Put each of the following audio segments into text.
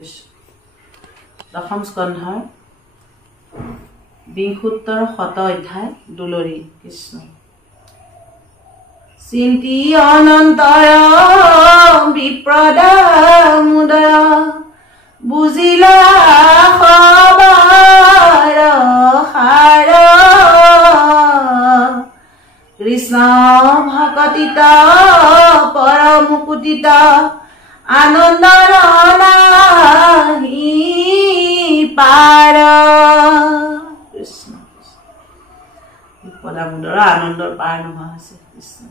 দশম স্কন্ধৰ 72 শত অধ্যায় দুলৰী কৃষ্ণ চিন্তি অনন্তৰ বিপ্ৰদামোদৰ বুজিলা খবৰ সাৰ কৃষ্ণ ভকতিত পৰমুকুতিত আনন্দৰ নাহি পাৰ কৃষ্ণ বিপ্ৰদামোদৰ আনন্দৰ পাৰ নোহোৱা হৈছে কৃষ্ণ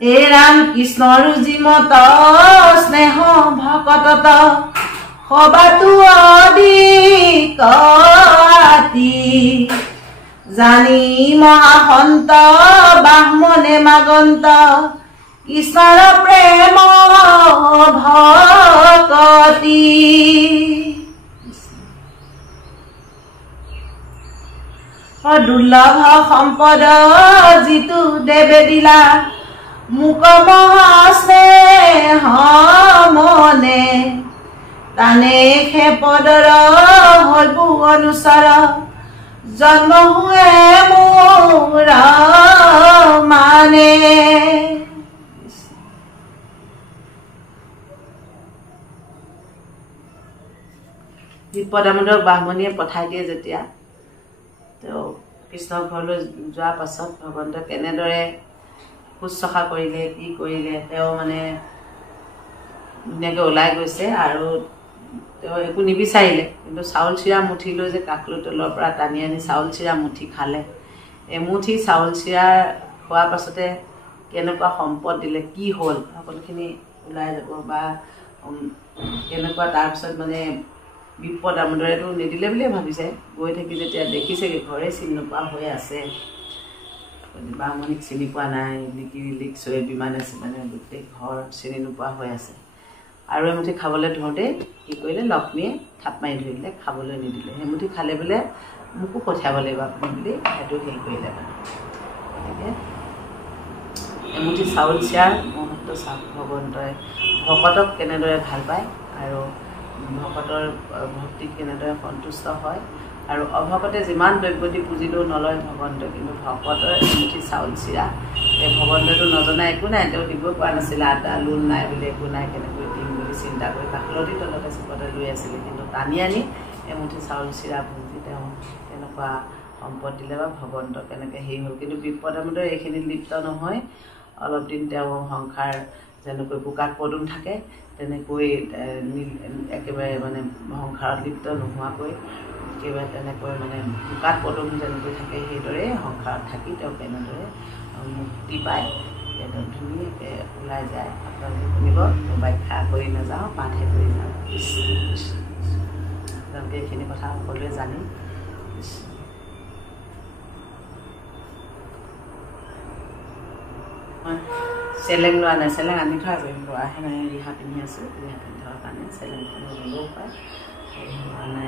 এ ৰাম কৃষ্ণৰ জিমত স্নেহ ভকতত সবাতো অধিক আতি জানি মহাসন্ত বাহ্মণে মাগন্ত কৃষ্ণৰ প্ৰেম ভকতি দুৰ্লভ সম্পদ যিটো দেৱে দিলা মুক মহাস্নেহ মনে তানে খেপদৰ হলবু অনুচৰ জন্ম হুৱে মোৰ মানে বিপ্ৰদামোদক বাহ্মণীয়ে পঠাই দিয়ে যেতিয়া তেওঁ কৃষ্ণৰ ঘৰলৈ যোৱাৰ পাছত ভগৱন্ত কেনেদৰে শুশ্ৰূষা কৰিলে কি কৰিলে তেওঁ মানে ধুনীয়াকৈ ওলাই গৈছে আৰু তেওঁ একো নিবিচাৰিলে কিন্তু চাউল চিৰা মুঠি লৈ যে কাকলৈ তলৰ পৰা টানি আনি চাউল চিৰা মুঠি খালে এমুঠি চাউল চিৰা খোৱাৰ পাছতে কেনেকুৱা সম্পদ দিলে কি হ'ল সকলোখিনি ওলাই যাব বা কেনেকুৱা তাৰপিছত মানে বিপ্ৰদামোদৰেতো নিদিলে বুলিয়ে ভাবিছে গৈ থাকি যেতিয়া দেখিছেগৈ ঘৰে চিনি নোপোৱা হৈ আছে বামণিক চিনি পোৱা নাই লিক চৈ বিমান আছে মানে গোটেই ঘৰ চিনি নোপোৱা হৈ আছে আৰু এমুঠি খাবলৈ ধৰোঁতে কি কৰিলে লক্ষ্মীয়ে থাপ মাৰি ধৰিলে খাবলৈ নিদিলে সেইমুঠি খালে বোলে মোকো পঠিয়াব লাগিব আপুনি বুলি সেইটো হেৰি কৰিলে মানে গতিকে এমুঠি চাউল চিৰাৰ মহত্ব চাওক ভগৱন্তই ভকতক কেনেদৰে ভাল পায় আৰু ভকতৰ ভক্তিত কেনেদৰে সন্তুষ্ট হয় আৰু অভকতে যিমান দ্ৰব্যতি পুজিলেও নলয় ভগৱন্তই কিন্তু ভকতৰ এমুঠি চাউল চিৰা এই ভগৱন্তইতো নজনা একো নাই তেওঁ দিব পৰা নাছিলে আদা লোন নাই বুলি একো নাই কেনেকৈ দিম বুলি চিন্তা কৰি কাকলতি তলতে চিপতে লৈ আছিলে কিন্তু টানি আনি এমুঠি চাউল চিৰা ভুজি তেওঁ তেনেকুৱা সম্পদ দিলে বা ভগৱন্ত কেনেকৈ হেৰি হ'ল কিন্তু বিপ্ৰদামোদৰ এইখিনি লিপ্ত নহয় অলপ দিন তেওঁ সংসাৰ যেনেকৈ বোকাত পদুম থাকে তেনেকৈ একেবাৰে মানে সংসাৰত লিপ্ত নোহোৱাকৈ একেবাৰে তেনেকৈ মানে বোকাত পদুম যেনেকৈ থাকে সেইদৰে সংসাৰত থাকি তেওঁ কেনেদৰে মুক্তি পায় ধুনীয়াকৈ ওলাই যায় আপোনালোকে শুনিব ব্যাখ্যা কৰি নাযাওঁ পাঠহে কৰি যাওঁ আপোনালোকে এইখিনি কথা সকলোৱে জানি চেলেং লোৱা নাই চেলেং আনি থোৱা আছে লোৱাহে নাই ৰিহা পিন্ধি আছোঁ ৰিহা পিন্ধি থোৱাৰ কাৰণে চেলেংখন ল'বও পাৰে মানে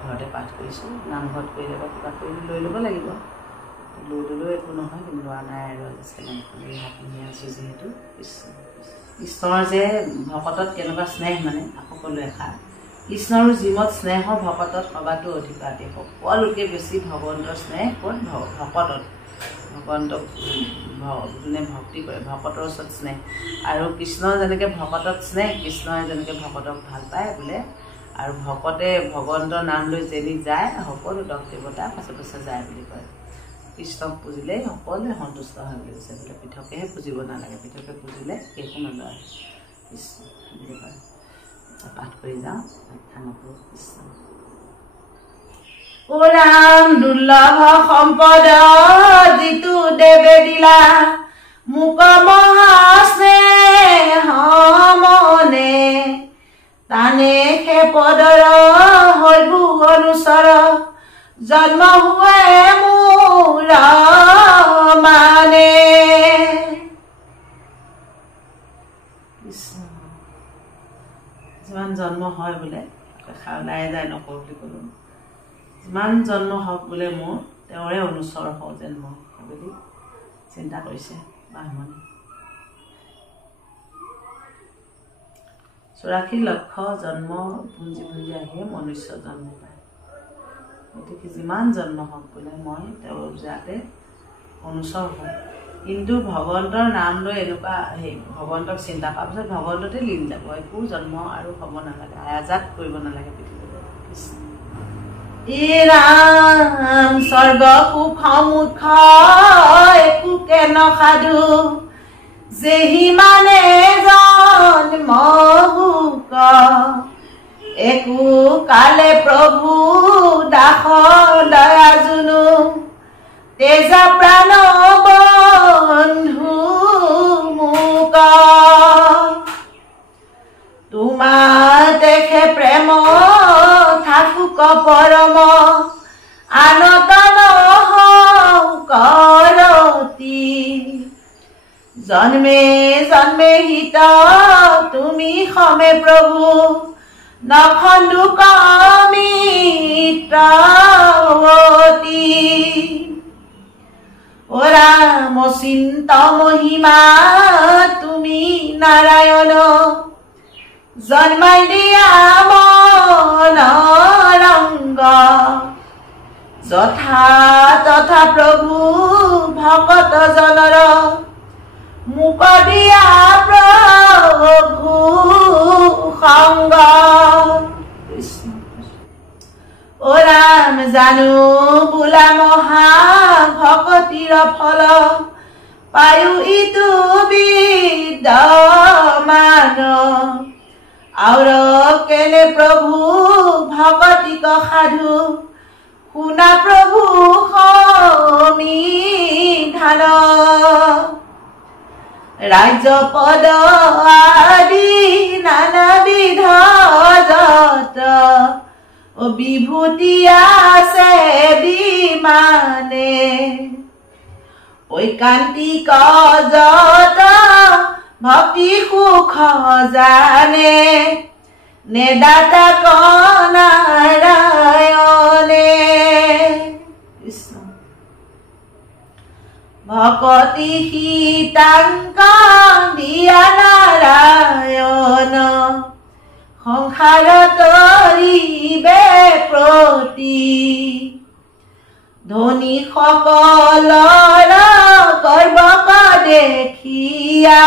ঘৰতে পাঠ কৰিছোঁ নামঘৰত কৰি যাব কিবা কৰি লৈ ল'ব লাগিব লৈ ল'লেও একো নহয় কিন্তু লোৱা নাই আৰু চেলেংখন ৰিহা পিন্ধি আছোঁ যিহেতু কৃষ্ণৰ যে ভকতত কেনেকুৱা স্নেহ মানে সকলো এষাৰ কৃষ্ণৰ জীৱত স্নেহৰ ভকতত সবাতো অধিকাৰতে সকলোকে বেছি ভগৱন্তৰ স্নেহ ক'ত ভকতত ভগৱন্তক যোনে ভক্তি কৰে ভকতৰ ওচৰত স্নেহ আৰু কৃষ্ণ যেনেকৈ ভকতত স্নেহ কৃষ্ণই যেনেকৈ ভকতক ভাল পায় বোলে আৰু ভকতে ভগৱন্তৰ নাম লৈ যেনি যায় সকলো দক দেৱতা পাছে পাছে যায় বুলি কয় কৃষ্ণক পুজিলেই সকলোৱে সন্তুষ্ট হয় বুলি কৈছে বোলে পৃথকেহে পুজিব নালাগে পৃথকে পুজিলে একো নলয় কৃষ্ণ বুলি কয় পাঠ কৰি যাওঁ নকৰোঁ কৃষ্ণ ও ৰাম দুৰ্লভ সম্পদ যিটো দেৱে দিলা মুক মহাস্নেহ মনে তানে খেপদৰ হলবু অনুচৰ জন্ম হুৱে মোৰ মানে যিমান জন্ম হয় বোলে ওলাই যায় নকৰোঁ বুলি ক'লোঁ যিমান জন্ম হওক বোলে মোৰ তেওঁৰে অনুচৰ হওঁ যেন মই বুলি চিন্তা কৰিছে বাহ্মণে 84 লক্ষ জন্ম পুঞ্জি পুঞ্জি আহিয়ে মনুষ্য জন্ম পায় গতিকে যিমান জন্ম হওক বোলে মই তেওঁৰ যাতে অনুসৰ হয় কিন্তু ভগৱন্তৰ নাম লৈ এনেকুৱা ভগৱন্তক চিন্তা কৰাৰ পিছত ভগৱন্ততে লীন যাব একো জন্ম আৰু হ'ব নালাগে আয়াজাত কৰিব নালাগে পৃথিৱীত ৰাম স্বৰ্গ সুখ মুখ একোকে নসাধু যেহি মানে জন্ম সুখ একো কালে প্ৰভু দাস দয়া জুনু তেজা প্ৰাণ বন্ধু মুক তোমাৰ দেখে প্ৰেম থাকুক পৰম আনতন কৰতি জন্মে জন্মে হিত তুমি সমে প্ৰভু নখণ্ডু কমিত্ৰৱতী ও ৰাম চিন্ত মহিমা তুমি নাৰায়ণ জন্মাই দিয়া মন ৰংগ যথা তথা প্ৰভু ভকত জনৰ মুক দিয়া প্ৰভু সংগ ও ৰাম জানো বোলা মহা ভকতিৰ ফল পায়ো ইটো বিদ্যমান और केले प्रभु भगतिक साधु শুনা प्रभु समिधान राज्य पद आदि नानाविध जत विभूति आसे विमाने ঐকান্তিক जत भक्ति सुख जाने नेदाता नारायणे कृष्ण भक्ति हितांक दिया नारायण संसार तरिबे प्रति धनी सकलर गर्व देखिया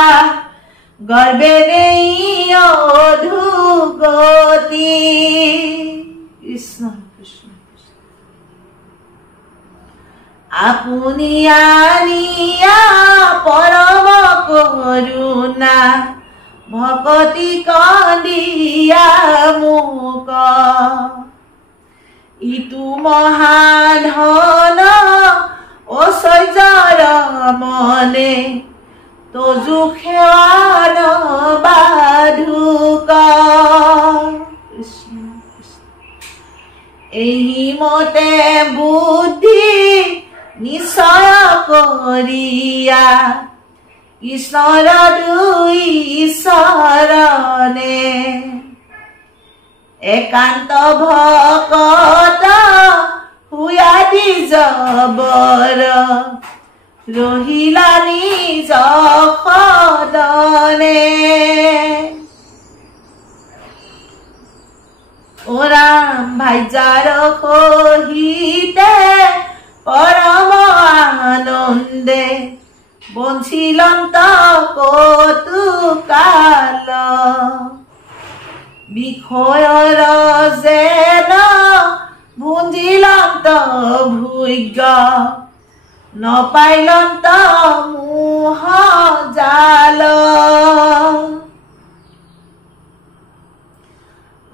गर्वे नहीं अधुगति कृष्ण कृष्ण आपुनी आनिया परम करुणा भक्ति कंदिया मुक इतु महाधन ঐশ্বৰ্যৰ মনে তজু খেৱান বাধুক এই মতে বুদ্ধি নিশ্চয় কৰিয়া কৃষ্ণৰ দুই চৰণে একান্ত ভকত হুয়াদি জবৰ ৰহিলা নিজ সদনে ও ৰাম ভাইজাৰ সহিতে পৰম আনন্দে বঞ্চিলন্ত কতু কাল বিষয়ৰ যেন ভুঞ্জিলন্ত ভোগ্য নপাইলন্ত মোহ জাল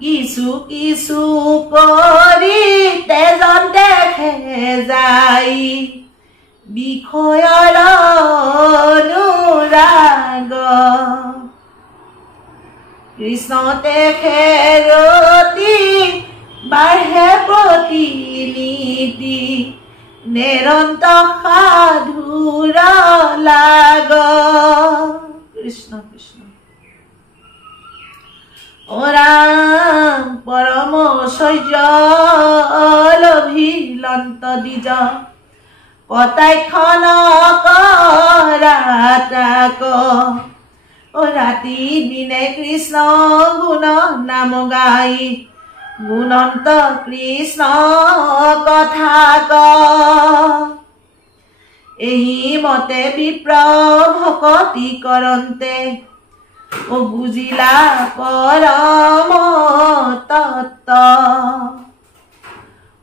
কিছু কিছু কৰি তেজন দেখে যাই বিষয়ৰ অনুৰাগ কৃষ্ণ তেখেৰতি বাঢ়ে প্ৰতিনীতি নিৰন্তৰ সাধুৰ লাগ কৃষ্ণ কৃষ্ণ ও ৰাম পৰম ঐশ্বৰ্য লভিলন্ত দ্বিজ কটাক্ষণ কৰাতাক ৰাতি দিনে কৃষ্ণ গুণ নাম গাই গুণন্ত কৃষ্ণ কথা ক এহি মতে বিপ্ৰ ভকতি কৰন্তে বুজিলা পৰম তত্ত্ব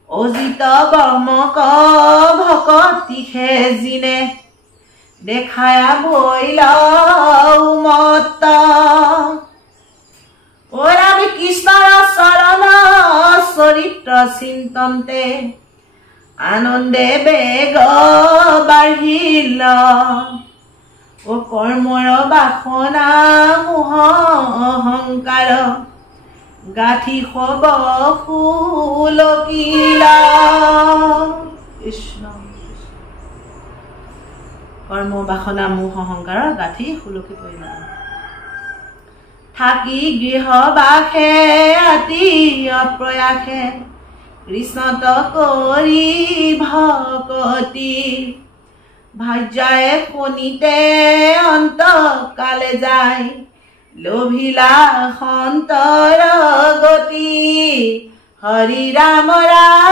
অজিত বৰ্মক ভকতি জিনে দেখায়া বইল মত ৰাম কৃষ্ণৰ চৰণ চৰিত্ৰ চিন্তন্তে আনন্দে বেগ বাঢ়িল কৰ্মৰ বাসনা মোহ অহংকাৰ গাঠি হব সুলকিলা কৃষ্ণ কৰ্ম বাসনা মোহ অহংকাৰৰ গাঠি সুলকি পৰিলা থাকি গৃহ বাসে আতি অপ্ৰয়াসে কৃষ্ণত কৰি ভকতি ভাৰ্যায়ে শুনিতে অন্ত কালে যায় লোভিলা সন্তৰ গতি হৰি ৰাম ৰাম